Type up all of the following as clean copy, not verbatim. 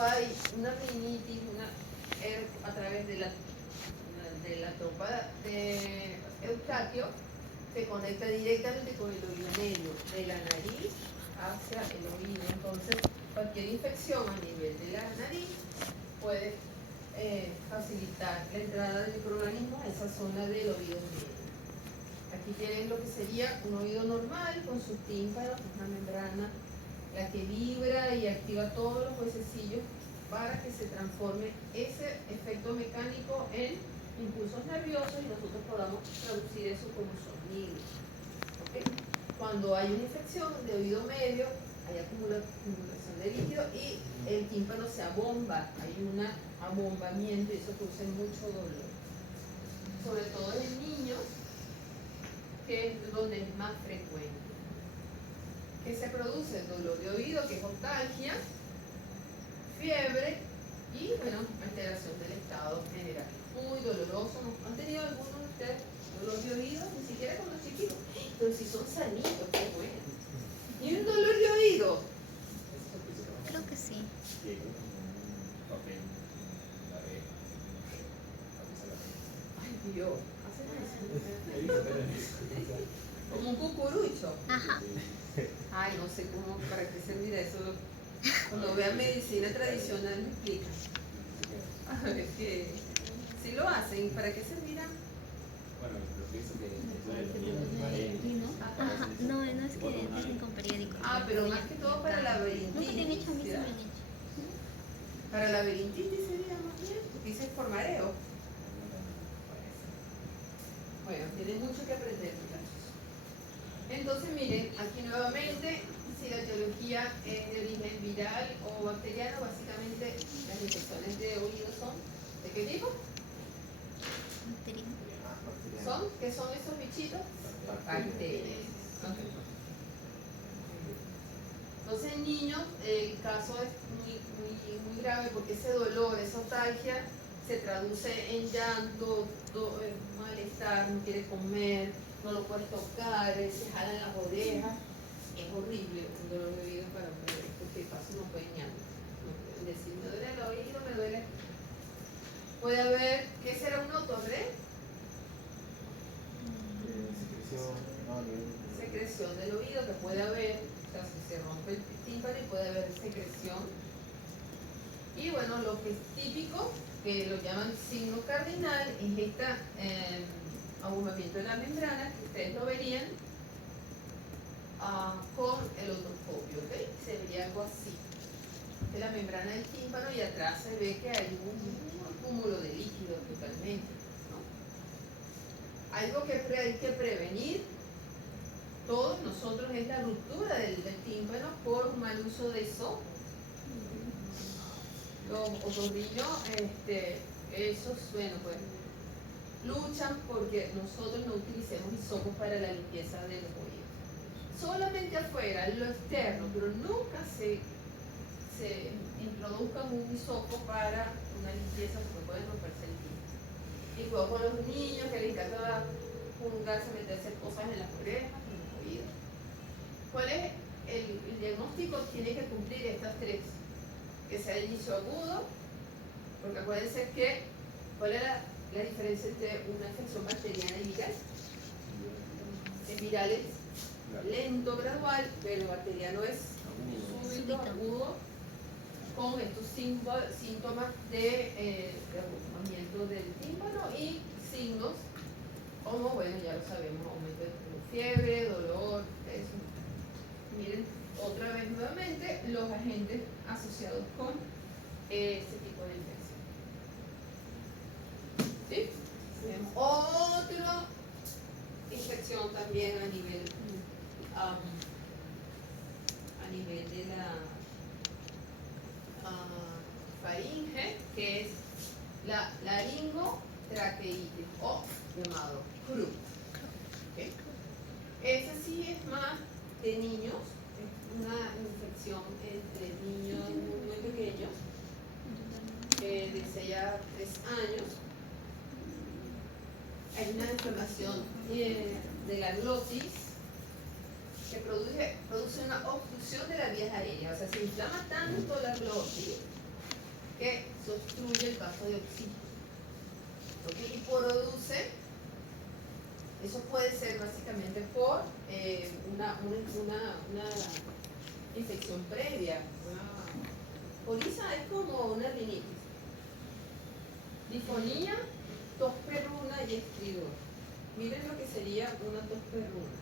hay una rinitis a través de la trompa de Eustaquio, se conecta directamente con el oído medio, de la nariz hacia el oído. Entonces, cualquier infección a nivel de la nariz puede facilitar la entrada del microorganismo a esa zona del oído medio. Aquí tienen lo que sería un oído normal con sus tímpanos, una membrana la que vibra y activa todos los huesecillos para que se transforme ese efecto mecánico en impulsos nerviosos y nosotros podamos traducir eso como sonido. ¿Okay? Cuando hay una infección de oído medio, hay acumulación de líquido y el tímpano se abomba, hay un abombamiento y eso produce mucho dolor. Sobre todo en niños, que es donde es más frecuente. ¿Qué se produce? Dolor de oído, que es oftalgia, fiebre y, bueno, alteración del estado general. Muy doloroso. ¿No? ¿Han tenido alguno de ustedes dolor de oído? Ni siquiera cuando chiquitos. Pero si son sanitos, qué bueno. ¿Y un dolor de oído? Creo que sí. Ay, Dios. ¿Hacen eso? Como un cucurucho. Ajá. Ay, no sé cómo, para qué servirá eso. Cuando vean medicina tradicional me explican. A ver, que si lo hacen, ¿para qué servirá? Bueno, lo pienso que Ajá. No, no es que dicen con periódico. Ah, pero más que todo para la Nunca te han hecho a mí, laberintitis. sí me ¿Verdad? lo han hecho. Para la laberintitis sería más bien, porque dice por mareo. Bueno, tienen mucho que aprender, muchachos. Entonces, miren, aquí nuevamente, si la etiología es de origen viral o bacteriano, básicamente las infecciones de oído son ¿de qué tipo? ¿Son? ¿Qué son esos bichitos? Bacterias. Okay. Entonces en niños el caso es muy grave porque ese dolor, esa oftalgia se traduce en llanto, malestar, no quiere comer, no lo puedes tocar, se jalan las orejas. Es horrible un dolor de oído para un bebé porque casi no pueden llanto. No pueden decir, me duele el oído, me duele. Puede haber, ¿qué será un otorré? Secreción del oído que puede haber, o sea, si se rompe el tímpano y puede haber secreción. Y bueno, lo que es típico, que lo llaman signo cardinal, es este abombamiento de la membrana, que ustedes lo verían con el otoscopio, ¿ok? Se vería algo así. De la membrana del tímpano y atrás se ve que hay un cúmulo de líquido totalmente, ¿no? Algo que hay que prevenir todos nosotros es la ruptura del tímpano por un mal uso de hisopo. Los otorrinos, esos, bueno, pues luchan porque nosotros no utilicemos hisopos para la limpieza de los oídos. Solamente afuera, en lo externo, pero nunca se introduzcan un hisopo para una limpieza porque pueden romperse el tímpano. Y luego con los niños que les encanta jugarse, meterse cosas en las orejas, en los oídos. ¿Cuál es el diagnóstico? Tiene que cumplir estas tres. Que sea de inicio agudo, porque acuérdense que, ¿cuál es la diferencia entre una infección bacteriana y viral? El viral es lento, gradual, pero el bacteriano es súbito, agudo, con estos síntomas de abombamiento del tímpano y signos como, bueno, ya lo sabemos, aumento de fiebre, dolor, eso. Miren, otra vez nuevamente, los agentes asociados con este tipo de infección. ¿Sí? Tenemos otra infección también a nivel de la faringe, que es la laringotraqueitis o llamado CRU. ¿Okay? Esa sí es más de niños, es una infección entre niños muy pequeños, de 6 a 3 años. Hay una inflamación de la glotis que produce una obstrucción de las vías aéreas, o sea, se inflama tanto la glotis paso de oxígeno. ¿Ok? Y produce, eso puede ser básicamente por una infección previa. Coriza es como una rinitis. Difonía, tos perruna y estridor. Miren lo que sería una tos perruna.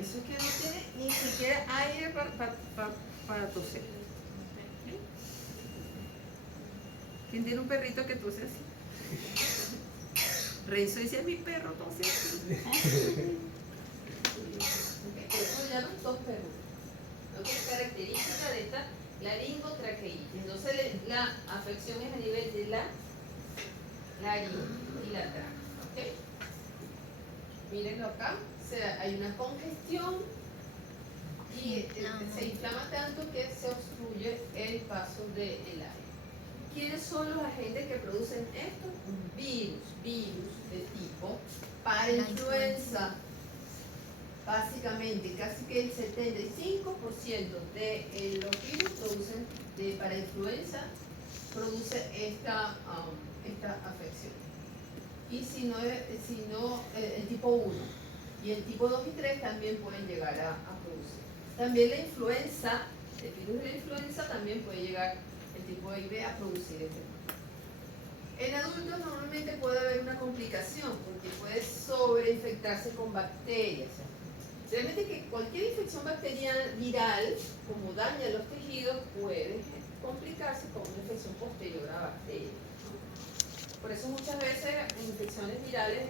Eso es que no tiene ni siquiera aire para toser. ¿Quién tiene un perrito que tose así? Renzo dice, mi perro tose así. Por eso llaman tos perruna. Lo que es característica de esta laringotraqueitis. Entonces la afección es a nivel de la laringe y la tráquea. ¿Okay? Mírenlo acá. O sea, hay una congestión y se inflama tanto que se obstruye el paso del aire. ¿Quiénes son los agentes que producen esto? Un virus de tipo parainfluenza. Básicamente, casi que el 75% de los virus producen de parainfluenza produce esta afección. Y si no, el tipo 1 y el tipo 2 y 3 también pueden llegar a producir. También la influenza, el virus de la influenza también puede llegar, el tipo A y B, a producir este. En adultos normalmente puede haber una complicación porque puede sobreinfectarse con bacterias. Realmente que cualquier infección bacteriana viral, como daña los tejidos, puede complicarse con una infección posterior a bacterias, ¿no? Por eso muchas veces en infecciones virales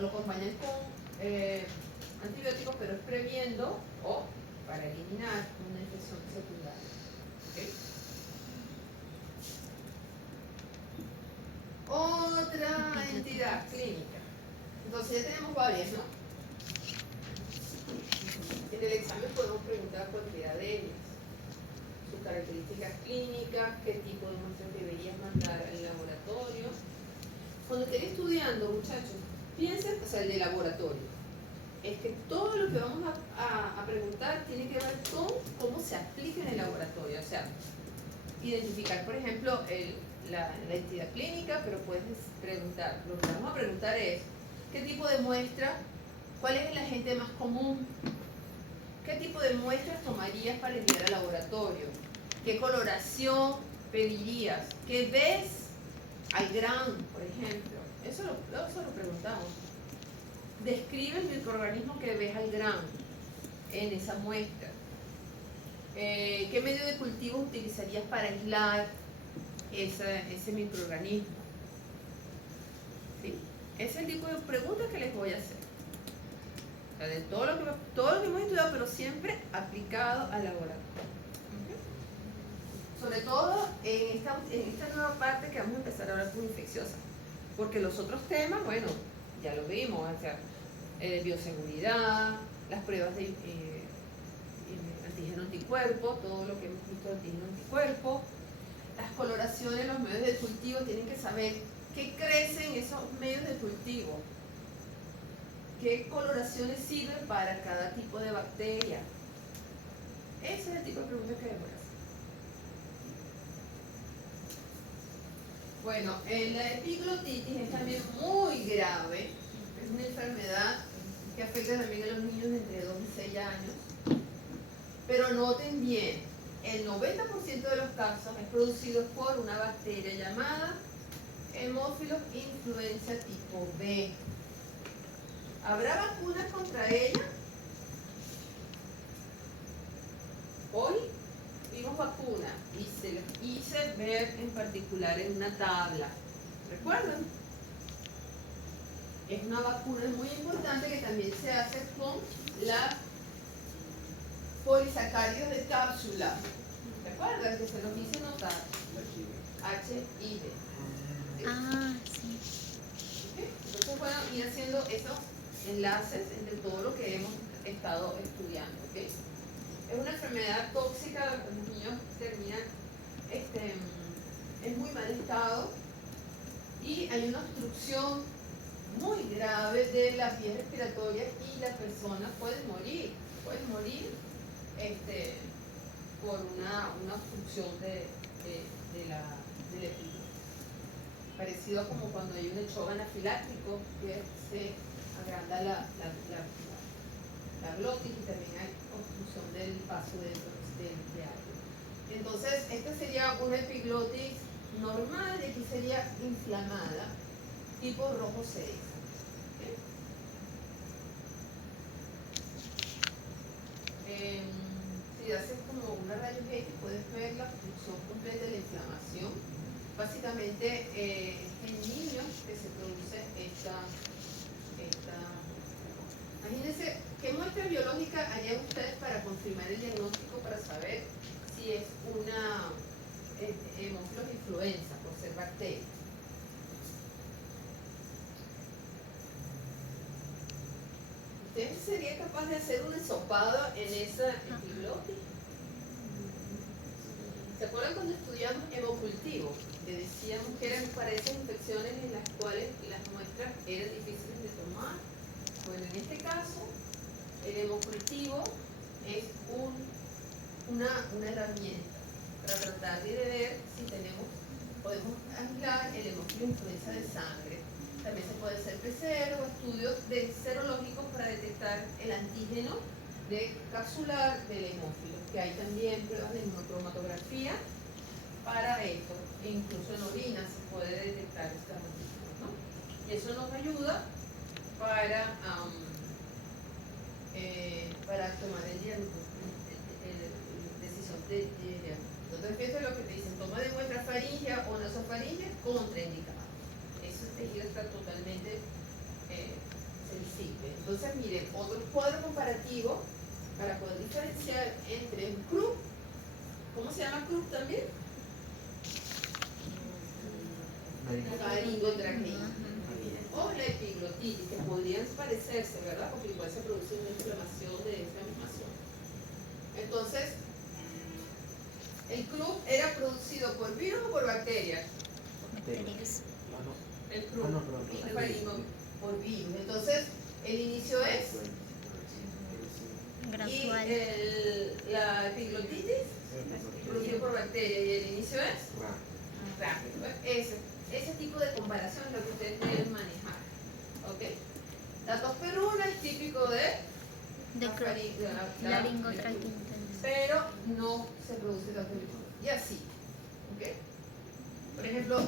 lo acompañan con antibióticos, pero es previendo o para eliminar una infección secundaria. ¿Okay? Otra entidad clínica. Entonces ya tenemos varias, ¿no? En el examen podemos preguntar cualquiera de ellas. Sus características clínicas, qué tipo de muestras deberías mandar al laboratorio. Cuando estén estudiando, muchachos, piensen, o sea, el de laboratorio. Es que todo lo que vamos a preguntar tiene que ver con cómo se aplica en el laboratorio. O sea, identificar, por ejemplo, la entidad clínica, pero puedes preguntar, lo que vamos a preguntar es, ¿qué tipo de muestra? ¿Cuál es el agente más común? ¿Qué tipo de muestras tomarías para enviar al laboratorio? ¿Qué coloración pedirías? ¿Qué ves al grano, por ejemplo? Eso lo preguntamos. Describe el microorganismo que ves al grano en esa muestra. ¿Qué medio de cultivo utilizarías para aislar ese microorganismo? ¿Sí? Ese es el tipo de preguntas que les voy a hacer. O sea, de todo lo que hemos estudiado, pero siempre aplicado al laboratorio. ¿Okay? Sobre todo en esta nueva parte que vamos a empezar ahora con infecciosa. Porque los otros temas, bueno, ya lo vimos, o sea, bioseguridad, las pruebas de antígeno anticuerpo, todo lo que hemos visto de antígeno anticuerpo, las coloraciones, los medios de cultivo, tienen que saber qué crecen esos medios de cultivo, qué coloraciones sirven para cada tipo de bacteria. Ese es el tipo de preguntas que les voy a hacer. Bueno, la epiglotitis es también muy grave, es una enfermedad que afecta también a los niños de entre 2 y 6 años, pero noten bien, el 90% de los casos es producido por una bacteria llamada Haemophilus influenza tipo B. ¿Habrá vacunas contra ella? Hoy vimos vacunas y se las hice ver en particular en una tabla. ¿Recuerdan? Es una vacuna muy importante que también se hace con la polisacáridos de cápsula. ¿Recuerdan que se los hice notar? HIV. ¿Sí? Ah, sí. ¿Okay? Entonces, bueno, ir haciendo esos enlaces entre todo lo que hemos estado estudiando. ¿Okay? Es una enfermedad tóxica, niños terminan en muy mal estado y hay una obstrucción muy grave de las vías respiratorias y la persona puede morir por una obstrucción de del epiglotis. Parecido como cuando hay un shock anafiláctico que se agranda la glotis y también hay obstrucción del paso del aire. Entonces, esta sería una epiglotis normal y aquí sería inflamada, tipo rojo ceriza. ¿Okay? Si haces como una rayos X puedes ver la obstrucción completa de la inflamación. Básicamente es en niños que se produce esta. Imagínense qué muestra biológica harían ustedes para confirmar el diagnóstico, para saber si es una hemófilos influenza por ser bacteria. ¿Usted sería capaz de hacer un hisopado en esa epiglotis? ¿Se acuerdan cuando estudiamos hemocultivo? Que decíamos que eran para esas infecciones en las cuales las muestras eran difíciles de tomar. Bueno, en este caso, el hemocultivo es una herramienta para tratar de ver si podemos aislar el hemófilo influenza de sangre. También se puede hacer PCR o estudios serológicos para detectar el antígeno de capsular del hemófilo, que hay también pruebas de inmunocromatografía para esto, e incluso en orina se puede detectar estos antígenos, ¿no? Y eso nos ayuda para tomar el decisión de diagnóstico. Entonces, fíjate lo que te dicen: toma de muestra faríngea o nasofaríngea contraindicada. Ese tejido está totalmente sensible. Entonces, miren, otro cuadro comparativo para poder diferenciar entre un CRUP. ¿Cómo se llama CRUP también? Faringotraqueitis. O la epiglotitis, que podrían parecerse, ¿verdad? Porque igual se produce una inflamación de esta misma zona. Entonces, ¿el CRUP era producido por virus o por bacterias? Bacterias. El CRUP, el faringo, por virus. Entonces, el inicio es. Gradual. Y la epiglotitis, producido por bacterias, y el inicio es rápido. Ese tipo de comparación es lo que ustedes deben manejar. ¿Ok? La tosferuna es típico de laringotraqueitis. pero no se produce tosferuna. Y así. ¿Ok? Por ejemplo, en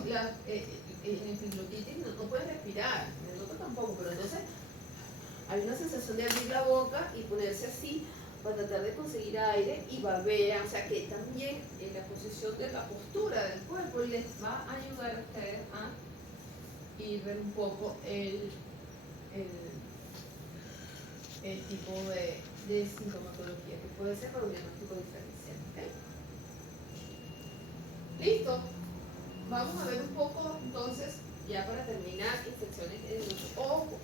epiglotitis no puedes respirar, en el otro tampoco, pero entonces hay una sensación de abrir la boca y ponerse así para tratar de conseguir aire y babea, o sea que también en la posición de la postura del cuerpo les va a ayudar a ustedes a ir ver un poco el tipo de sintomatología que puede ser para un diagnóstico diferencial. ¿Okay? ¿Listo? Vamos a ver un poco entonces, ya para terminar, infecciones en los ojos.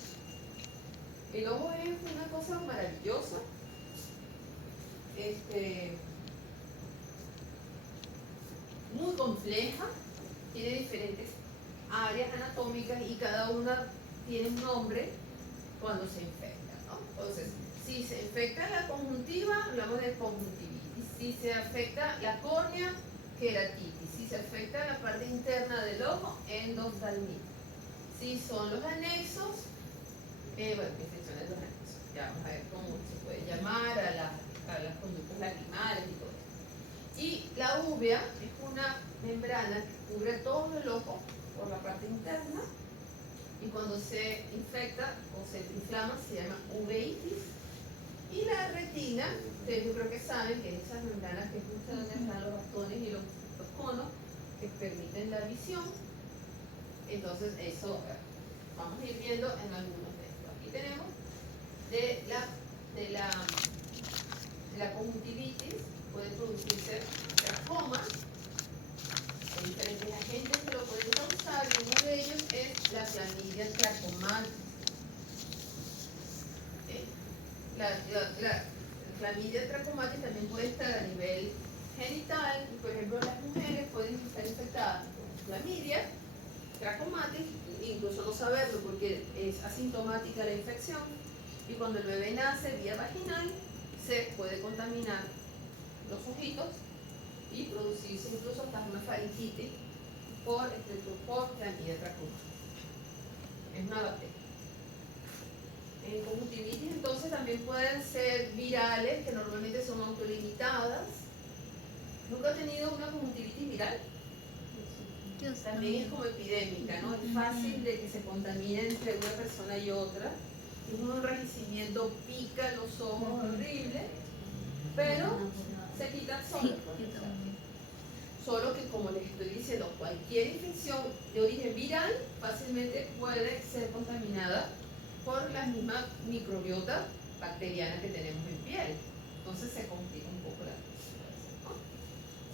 El ojo es una cosa maravillosa. Muy compleja, tiene diferentes áreas anatómicas y cada una tiene un nombre cuando se infecta, ¿no? Entonces, si se infecta la conjuntiva, hablamos de conjuntivitis. Si se afecta la córnea, queratitis. Si se afecta la parte interna del ojo, endoftalmitis. Si son los anexos, infecciones de los anexos. Ya vamos a ver cómo se puede llamar a las conductas lacrimales y todo eso. Y la uvea es una membrana que cubre todo el ojo por la parte interna y cuando se infecta o se inflama se llama uveitis. Y la retina, ustedes yo creo que saben que esas membranas que es justo donde están los bastones y los conos que permiten la visión. Entonces eso vamos a ir viendo en algunos de estos. Aquí tenemos de la conjuntivitis, puede producirse tracoma. Hay diferentes agentes que lo pueden causar y uno de ellos es la Chlamydia trachomatis. La Chlamydia trachomatis también puede estar a nivel genital, y por ejemplo las mujeres pueden estar infectadas con clamidia, trachomatis, incluso no saberlo porque es asintomática la infección, y cuando el bebé nace vía vaginal se puede contaminar los ojitos y producirse incluso hasta una faringitis por clamidia trachomatis. Es una bacteria. En conjuntivitis entonces también pueden ser virales, que normalmente son autolimitadas. ¿Nunca he tenido una conjuntivitis viral? También es como epidémica, ¿no? Es fácil de que se contamine entre una persona y otra. Es un enrojecimiento, pica los ojos, horrible, pero se quitan solos. Solo que, como les estoy diciendo, cualquier infección de origen viral fácilmente puede ser contaminada por la misma microbiota bacteriana que tenemos en piel. Entonces se complica un poco la situación, ¿no?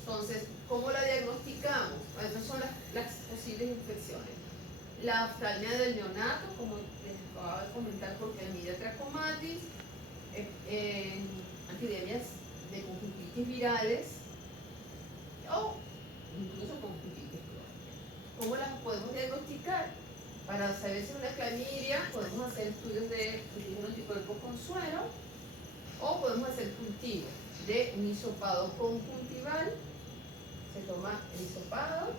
Entonces, ¿cómo la diagnosticamos? Estas son las posibles infecciones. La oftalmia del neonato, como les acabo de comentar, por clamidia trachomatis, epidemias de conjuntivitis virales o incluso conjuntivitis crónica. ¿Cómo las podemos diagnosticar? Para saber si es una clamidia, podemos hacer estudios de anticuerpos con suero o podemos hacer cultivo de un hisopado conjuntival. Se toma el hisopado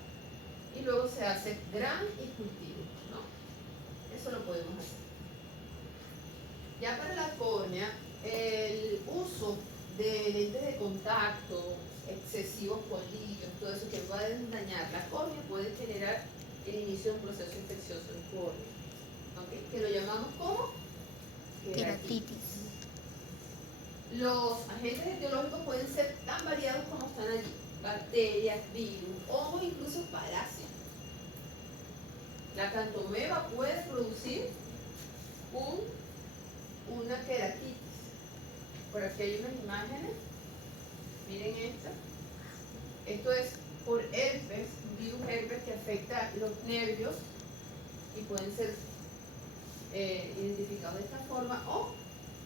y luego se hace gran y cultivo, ¿no? Eso lo podemos hacer. Ya para la córnea, el uso de lentes de contacto, excesivos colillos, todo eso que va a dañar la córnea puede generar el inicio de un proceso infeccioso en córnea, ¿okay? Que lo llamamos como Queratitis. Los agentes etiológicos pueden ser tan variados como están allí: bacterias, virus o incluso parásitos. La cantomeba puede producir una queratitis. Por aquí hay unas imágenes, miren esta. Esto es por herpes, un virus herpes que afecta los nervios y pueden ser identificados de esta forma, o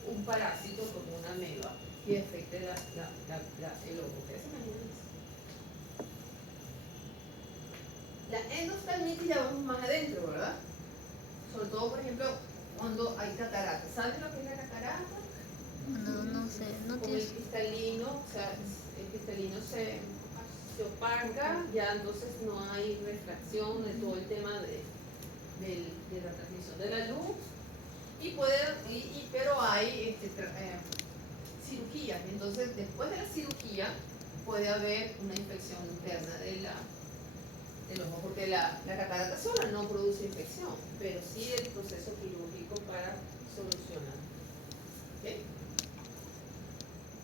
un parásito como una ameba que afecte el ojo. ¿Ustedes se imaginan eso? La endoftalmitis ya vamos más adentro, ¿verdad? Sobre todo, por ejemplo, cuando hay catarata. ¿Saben lo que es la catarata? No sé, no Como el tienes. cristalino, o sea, el cristalino se opaca, ya entonces no hay refracción de todo el tema de la transmisión de la luz, pero hay cirugía. Entonces, después de la cirugía puede haber una infección interna del ojo, porque la catarata sola no produce infección, pero sí el proceso quirúrgico para solucionar. ¿Okay?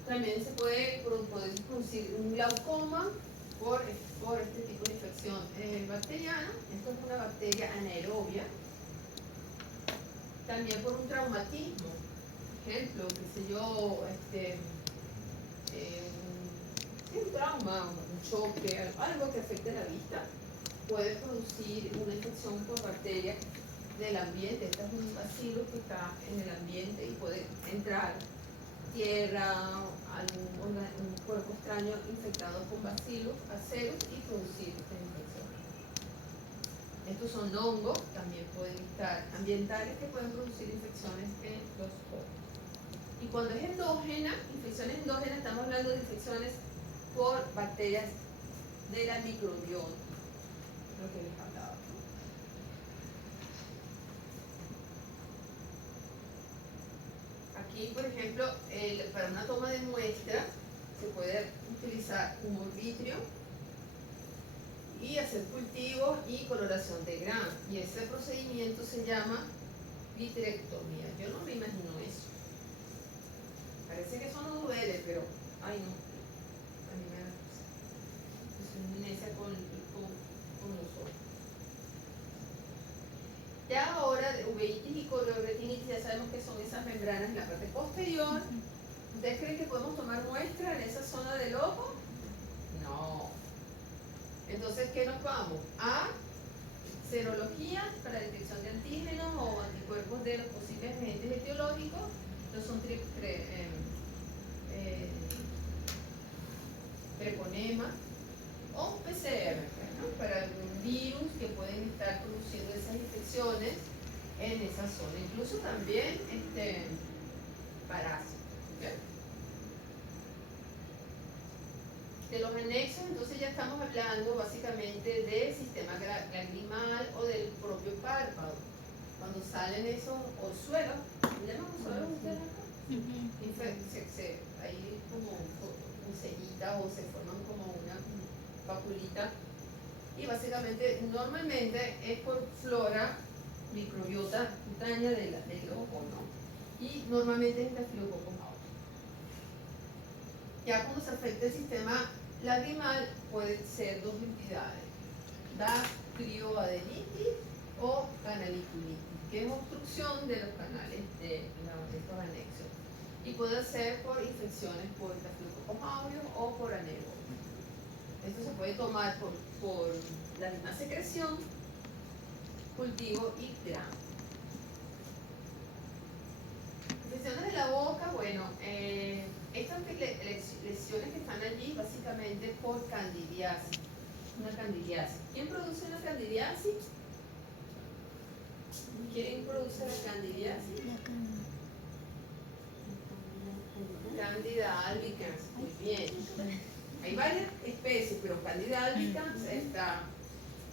También se puede producir un glaucoma por este tipo de infección bacteriana. Esto es una bacteria anaerobia. También por un traumatismo, ejemplo, qué sé yo, un trauma, un choque, algo que afecte la vista, puede producir una infección por bacterias del ambiente. Este es un bacilo que está en el ambiente y puede entrar tierra, un cuerpo extraño infectado con bacilos aceros y producir esta infección. Estos son hongos, también pueden estar ambientales, que pueden producir infecciones en los ojos. Y cuando es endógena, infecciones endógenas, estamos hablando de infecciones por bacterias de la microbiota, lo que les hablaba, ¿no? Aquí, por ejemplo, para una toma de muestra se puede utilizar humor vitrio y hacer cultivos y coloración de grano. Y ese procedimiento se llama vitrectomía. Yo no me imagino eso. Parece que eso no duele, pero ay no. A mí me da cosa. Soy muy necia con los ojos. Ya ahora, de uveitis y coloretinitis, ya sabemos que son esas membranas en la parte posterior. ¿Ustedes creen que podemos tomar muestra en esa zona del ojo? No. Entonces, ¿qué nos vamos? A serología para detección de antígenos o anticuerpos de los posibles agentes etiológicos. Estos son treponema, troponema, o un PCR, ¿no? Para algún virus que pueden estar produciendo esas infecciones en esa zona. Incluso también parásitos. ¿Ok? De los anexos, entonces ya estamos hablando básicamente del sistema lagrimal o del propio párpado. Cuando salen esos orzuelos, ¿se llaman orzuelos ustedes acá? Ahí como ceñitas o se forman como una papulita. Y básicamente, normalmente es por flora microbiota cutánea del ojo, ¿no? Y normalmente es Staphylococcus aureus. Ya cuando se afecta el sistema lagrimal, pueden ser dos entidades: dactioadenitis o canaliculitis, que es obstrucción de los canales de estos anexos. Y puede ser por infecciones por Staphylococcus aureus o por anaerobios. Esto se puede tomar por la misma secreción, cultivo y grano. Infecciones de la boca, bueno, estas lesiones que están allí básicamente por candidiasis, una candidiasis. ¿Quién produce una candidiasis? ¿Quién produce la candidiasis? Candida albicans, muy bien. Hay varias especies, pero Candida albicans está.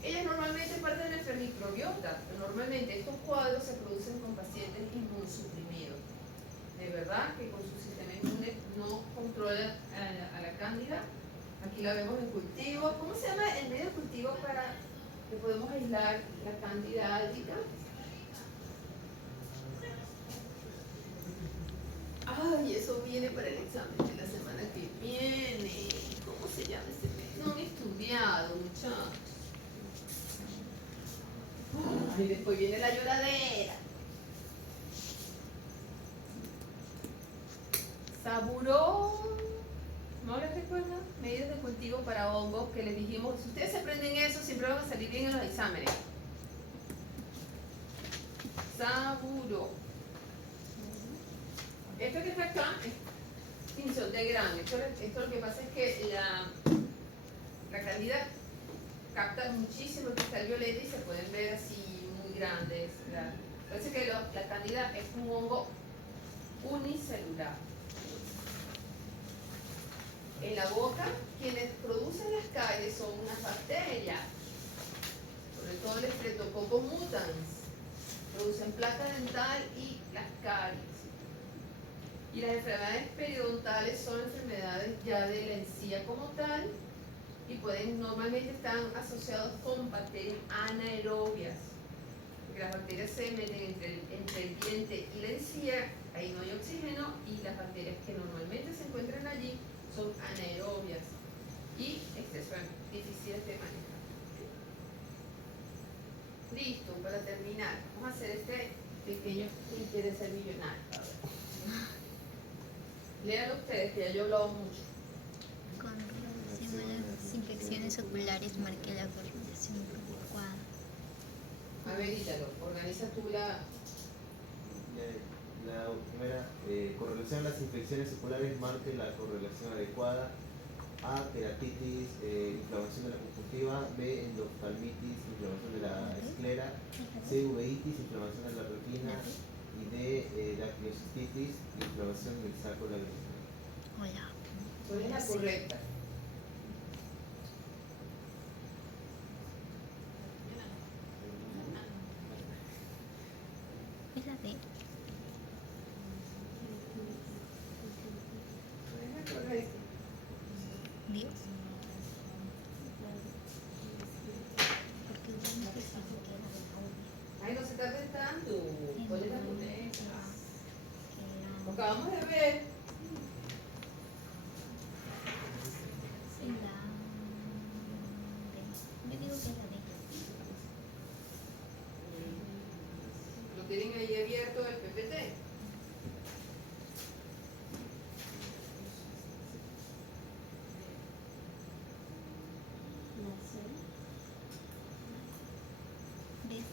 Ellas normalmente parten de nuestra microbiota. Normalmente estos cuadros se producen con pacientes inmunosuprimidos. De verdad que con su sistema inmune no controla a la cándida. Aquí la vemos en cultivo. ¿Cómo se llama el medio de cultivo para que podemos aislar la cándida albicans? Ay, eso viene para el examen de la semana que viene. ¿Cómo se llama ese medio? No he estudiado, muchachos. Ay, después viene la lloradera. Saburón. ¿No les recuerdan? Medios de cultivo para hongos que les dijimos. Si ustedes se aprenden eso, siempre van a salir bien en los exámenes. Saburón. Esto que está acá es tinción de grano. Esto lo que pasa es que la cándida capta muchísimo el cristal violeta y se pueden ver así muy grandes. Parece que la cándida es un hongo unicelular. En la boca, quienes producen las caries son unas bacterias, sobre todo el Streptococcus mutans, producen placa dental y las caries. Y las enfermedades periodontales son enfermedades ya de la encía como tal y normalmente están asociados con bacterias anaerobias. Porque las bacterias se meten entre el diente y la encía, ahí no hay oxígeno y las bacterias que normalmente se encuentran allí son anaerobias y excesivamente difíciles de manejar. Listo, para terminar, vamos a hacer este pequeño interés millonario. Lean ustedes, que ya yo he hablado mucho. Con relación a las infecciones oculares, marqué la correlación adecuada. A ver, Ítalo, organiza tú la primera, correlación a las infecciones oculares, marque la correlación adecuada. A, queratitis, inflamación de la conjuntiva. B, endoftalmitis, inflamación de la esclera. C, uveitis, inflamación de la retina. Y D, dactiocistitis, inflamación del saco lagrimal. Hola. ¿Cuál es la correcta? Es la D. ¿Cuál es la correcta? Dios. Porque yo no especifiqué la Ay, no se tarden tanto. ¿Cuál es la correcta? que Lo acabamos de ver. yo digo que es la D. Lo tienen ahí abierto el PPT. ¿Ves?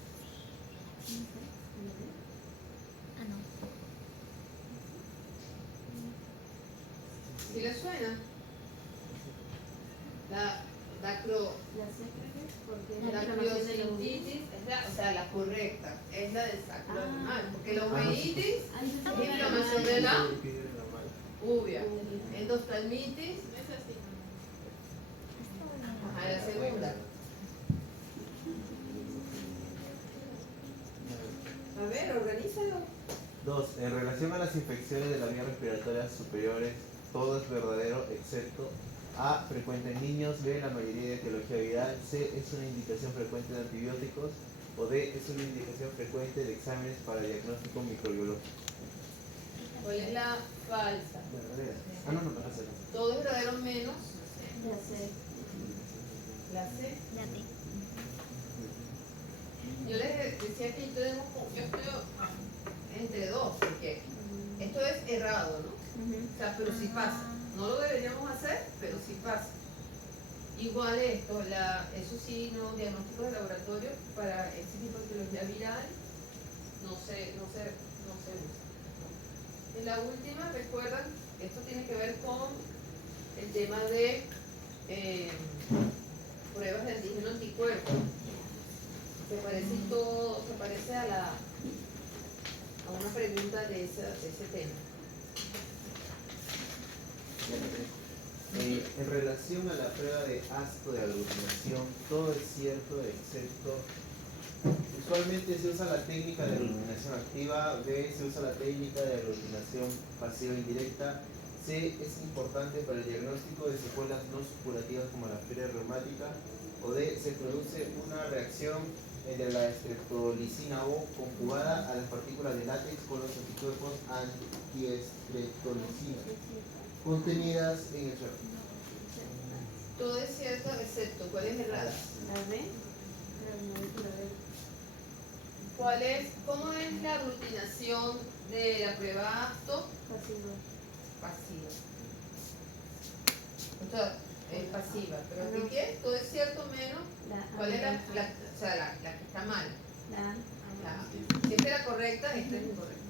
Ah, no. ¿Sí les suena? La dacro, La secretas porque la la inflamación de los criosistitis es la, o sea, la correcta, es la del sacro animal, porque la Ah, uveitis Ahí se es pone inflamación de la uvea, Uvea. endoftalmitis, ajá, la segunda. A ver, organízalo. 2. En relación a las infecciones de las vías respiratorias superiores, todo es verdadero excepto A. Frecuente en niños. B. La mayoría de etiología viral. C. Es una indicación frecuente de antibióticos. O D. Es una indicación frecuente de exámenes para diagnóstico microbiológico. ¿Cuál es la falsa? ¿Verdadera? Ah, no, no, hacerlo. Todo es verdadero menos Ya sé. la C. La D. Yo les decía que yo estoy entre dos, porque esto es errado, ¿no? O sea, pero sí pasa. No lo deberíamos hacer, pero sí pasa. Igual esto, eso sí, no, diagnósticos de laboratorio para ese tipo de etiología viral no se usa. En la última, recuerdan, esto tiene que ver con el tema de pruebas de antígeno anticuerpo. Se parece todo, se parece a una pregunta de ese tema. En relación a la prueba de asco de aglutinación, todo es cierto excepto usualmente se usa la técnica de aglutinación activa. B. Se usa la técnica de aglutinación pasiva indirecta. C. Es importante para el diagnóstico de secuelas no supurativas como la fiebre reumática. O D. Se produce una reacción entre la estreptolicina O conjugada a las partículas de látex con los anticuerpos antiestreptolicina contenidas en el suelo. Todo es cierto excepto, ¿cuál es errada? La B. ¿Cómo es la aglutinación de la prueba ASTO? Pasivo. Pasiva. O sea, es pasiva, pero ¿qué? Todo es cierto menos. ¿Cuál es la que está mal? Siempre la correcta, esta es incorrecta.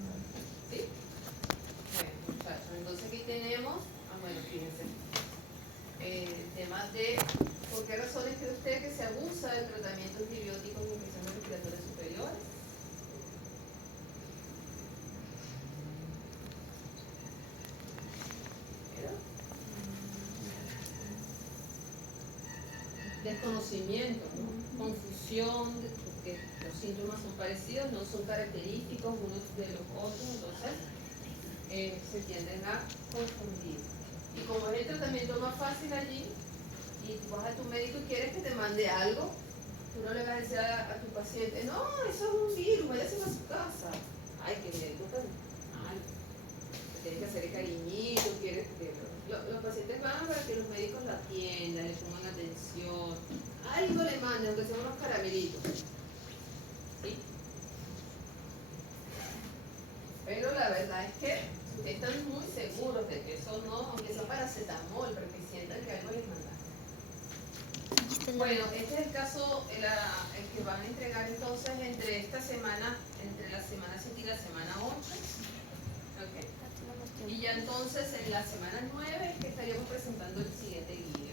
¿Sí? Bueno, muchachos, entonces aquí tenemos, bueno, fíjense, el tema de por qué razones cree usted que se abusa del tratamiento antibiótico en infecciones respiratorias superiores. Desconocimiento, ¿no? Confusión, porque los síntomas son parecidos, no son característicos unos de los otros, entonces se tienden a confundir. Y como es el tratamiento más fácil allí, y tú vas a tu médico y quieres que te mande algo, tú no le vas a decir a tu paciente, no, eso es un virus, váyase a su casa. Ay, que médico tan mal. Tienes que hacer cariñito, quieres que los pacientes van para que los médicos la atiendan, le pongan atención. Algo le mandan, aunque sean unos caramelitos. ¿Sí? Pero la verdad es que están muy seguros de que eso no, aunque sea paracetamol, para que sientan que algo les mandan. Bueno, este es el caso, el que van a entregar entonces entre esta semana, entre la semana 7 y la semana 8. ¿Okay? Y ya entonces en la semana 9 es que estaríamos presentando el siguiente guía.